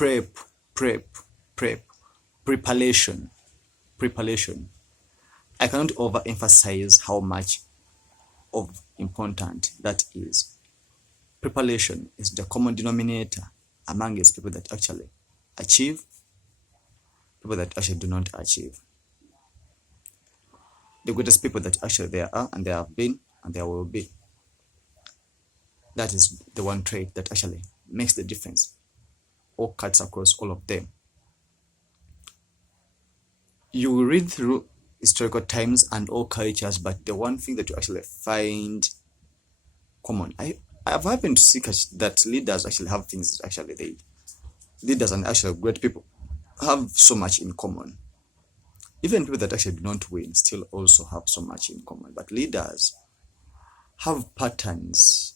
prep, prep, prep, preparation, preparation. I cannot overemphasize how much of important that is. Preparation is the common denominator amongst people that actually achieve, people that actually do not achieve. The greatest people that actually there are, and there have been, and there will be. That is the one trait that actually makes the difference, or cuts across all of them. You will read through historical times and all cultures, but the one thing that you actually find common, I have happened to see that leaders actually have things that actually leaders and actually great people have so much in common. Even people that actually do not win still also have so much in common, but leaders have patterns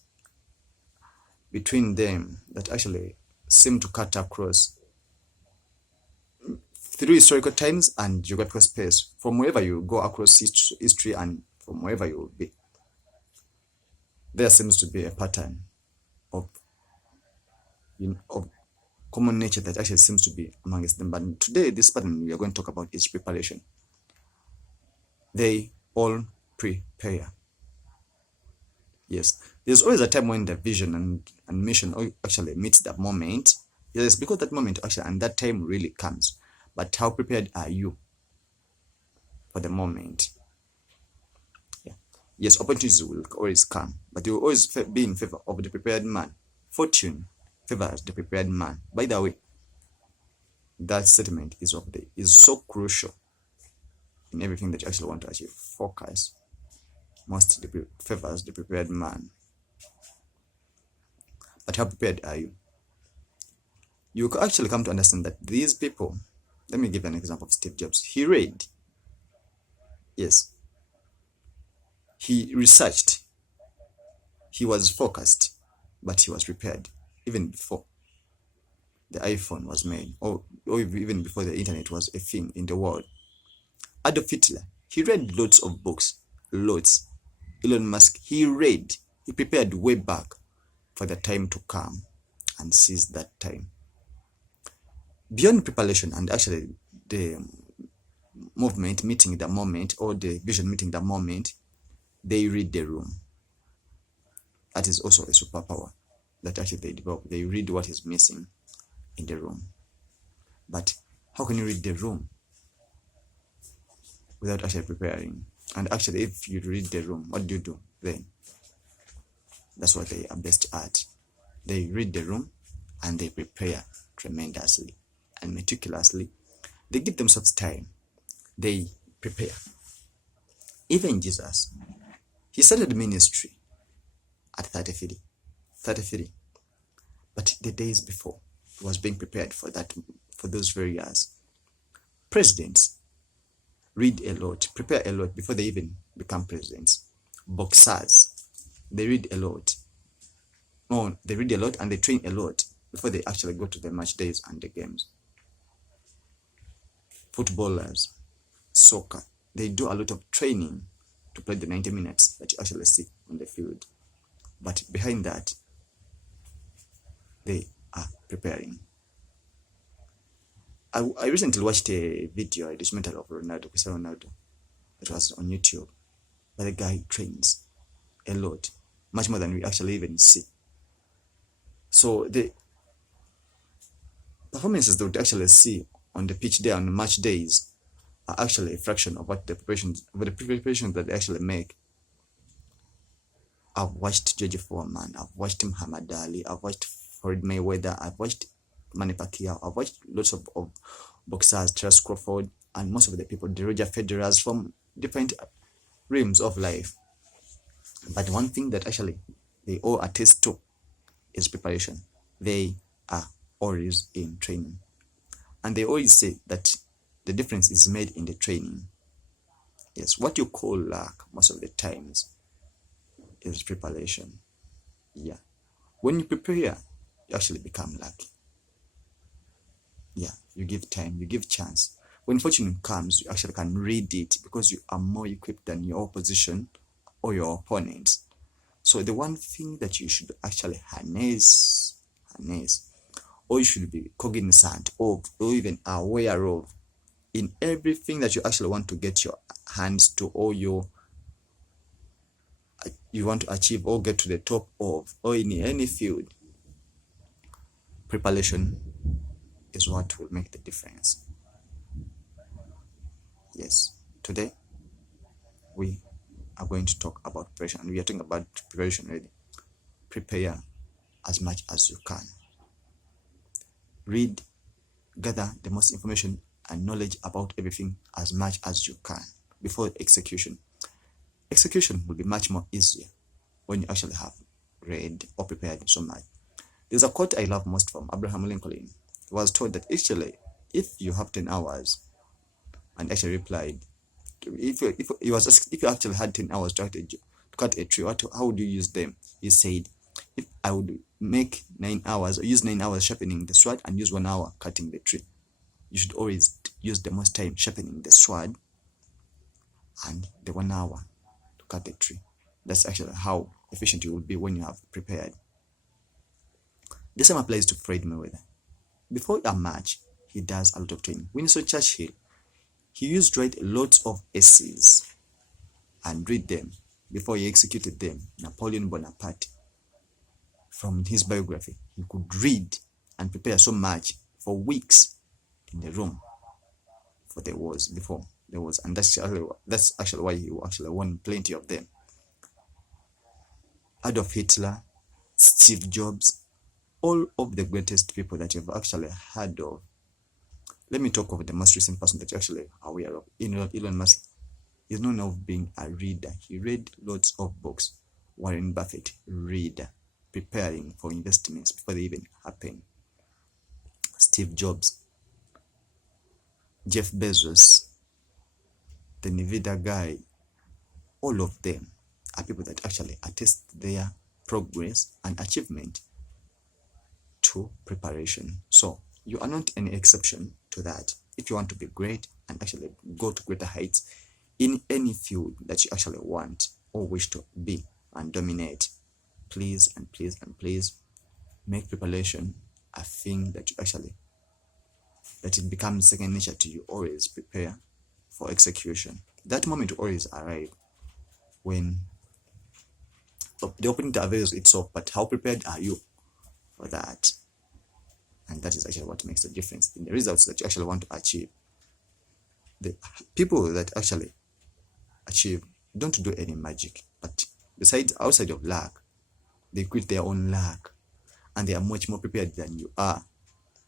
between them that actually seem to cut across through historical times and geographical space, from wherever you go across history and from wherever you will be. There seems to be a pattern of common nature that actually seems to be amongst them. But today, this pattern we are going to talk about is preparation. They all prepare. Yes, there's always a time when the vision and mission actually meets that moment. Yes, because that moment actually and that time really comes. But how prepared are you for the moment? Yeah. Yes, opportunities will always come, but you will always be in favor of the prepared man. Fortune favors the prepared man. By the way, that statement is so crucial in everything that you actually want to achieve. Focus most favors the prepared man. But how prepared are you? You can actually come to understand that these people, let me give an example of Steve Jobs. He read. Yes. He researched. He was focused, but he was prepared even before the iPhone was made, or even before the internet was a thing in the world. Adolf Hitler, he read lots of books, lots. Elon Musk, he prepared way back for the time to come and seize that time. Beyond preparation and actually the movement meeting the moment, or the vision meeting the moment, they read the room. That is also a superpower that actually they develop. They read what is missing in the room. But how can you read the room without actually preparing? And actually, if you read the room, what do you do then? That's what they are best at. They read the room and they prepare tremendously and meticulously. They give themselves time. They prepare. Even Jesus, he started ministry at 33. But the days before, he was being prepared for those very years. Presidents read a lot, prepare a lot before they even become presidents. Boxers, they read a lot. No, they read a lot and they train a lot before they actually go to the match days and the games. Footballers, soccer, they do a lot of training to play the 90 minutes that you actually see on the field. But behind that, they are preparing. I recently watched a video, a documentary of Cristiano Ronaldo. It was on YouTube. But the guy trains a lot, much more than we actually even see. So the performances that we actually see on the pitch day on match days are actually a fraction of what the preparations that they actually make. I've watched George Foreman, I've watched Muhammad Ali, I've watched Floyd Mayweather, I've watched Manny Pacquiao, I've watched lots of boxers, Terence Crawford, and most of the people, the Roger Federers, from different realms of life. But one thing that actually they all attest to is preparation. They are always in training. And they always say that the difference is made in the training. Yes, what you call luck most of the times is preparation. Yeah. When you prepare, you actually become lucky. Yeah, you give time, you give chance. When fortune comes, you actually can read it because you are more equipped than your opposition or your opponents. So the one thing that you should actually harness or you should be cognizant of, or even aware of, in everything that you actually want to get your hands to, or you want to achieve or get to the top of, or in any field. Preparation is what will make the difference. Yes, today we are going to talk about preparation, and we are talking about preparation already. Prepare as much as you can. Read, gather the most information and knowledge about everything as much as you can before execution. Execution will be much more easier when you actually have read or prepared so much. There's a quote I love most from Abraham Lincoln. He was told that actually, if you have 10 hours, and actually replied, if you actually had 10 hours to cut a tree, how would you use them? He said, if I would make 9 hours, or use 9 hours sharpening the sword and use 1 hour cutting the tree, you should always use the most time sharpening the sword and the 1 hour to cut the tree. That's actually how efficient you will be when you have prepared. The same applies to Floyd Mayweather. Before a match, he does a lot of training. Winston Churchill, he used to write lots of essays and read them before he executed them. Napoleon Bonaparte, from his biography, he could read and prepare so much for weeks in the room for the wars, before there was, and that's actually why he actually won plenty of them. Adolf Hitler, Steve Jobs, all of the greatest people that you've actually heard of. Let me talk of the most recent person that you actually are aware of. Elon Musk is known of being a reader. He read lots of books. Warren Buffett, reader, preparing for investments before they even happen. Steve Jobs, Jeff Bezos, the Nvidia guy, all of them are people that actually attest their progress and achievement to preparation. So you are not any exception to that. If you want to be great and actually go to greater heights in any field that you actually want or wish to be and dominate, please and please and please make preparation a thing that you actually, that it becomes second nature to you. Always prepare for execution. That moment will always arrive when the opportunity avails itself, but how prepared are you for that? And that is actually what makes the difference in the results that you actually want to achieve. The people that actually achieve don't do any magic, but besides, outside of luck, they create their own luck, and they are much more prepared than you are.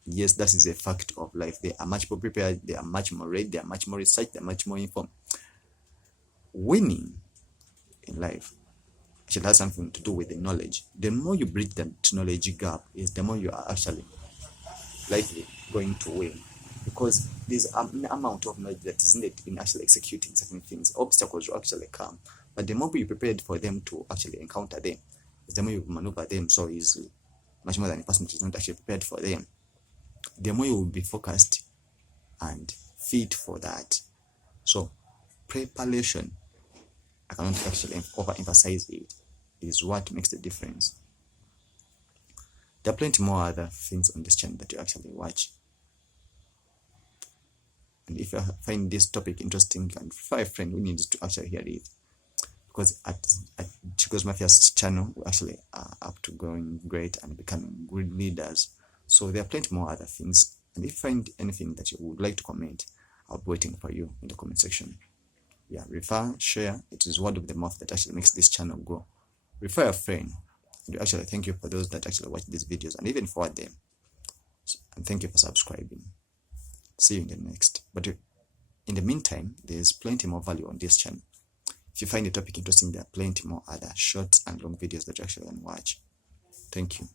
Yes, that is a fact of life. They are much more prepared, they are much more read, they are much more researched, they are much more informed. Winning in life actually has something to do with the knowledge. The more you bridge that knowledge gap, is the more you are actually likely going to win, because there's an amount of knowledge that is needed in actually executing certain things. Obstacles will actually come, but the more you prepared for them to actually encounter them, the more you maneuver them so easily, much more than a person who is not actually prepared for them. The more you will be focused and fit for that. So preparation, I cannot actually overemphasize it, is what makes the difference. There are plenty more other things on this channel that you actually watch. And if you find this topic interesting, and refer a friend who needs to actually hear it, because at Chicos Mafia's channel, we actually are up to going great and becoming good leaders. So there are plenty more other things. And if you find anything that you would like to comment, I'll be waiting for you in the comment section. Yeah, refer, share. It is word of the mouth that actually makes this channel grow. Refer a friend. And actually, thank you for those that actually watch these videos and even forward them. And thank you for subscribing. See you in the next. But in the meantime, there's plenty more value on this channel. If you find the topic interesting, there are plenty more other short and long videos that you actually can watch. Thank you.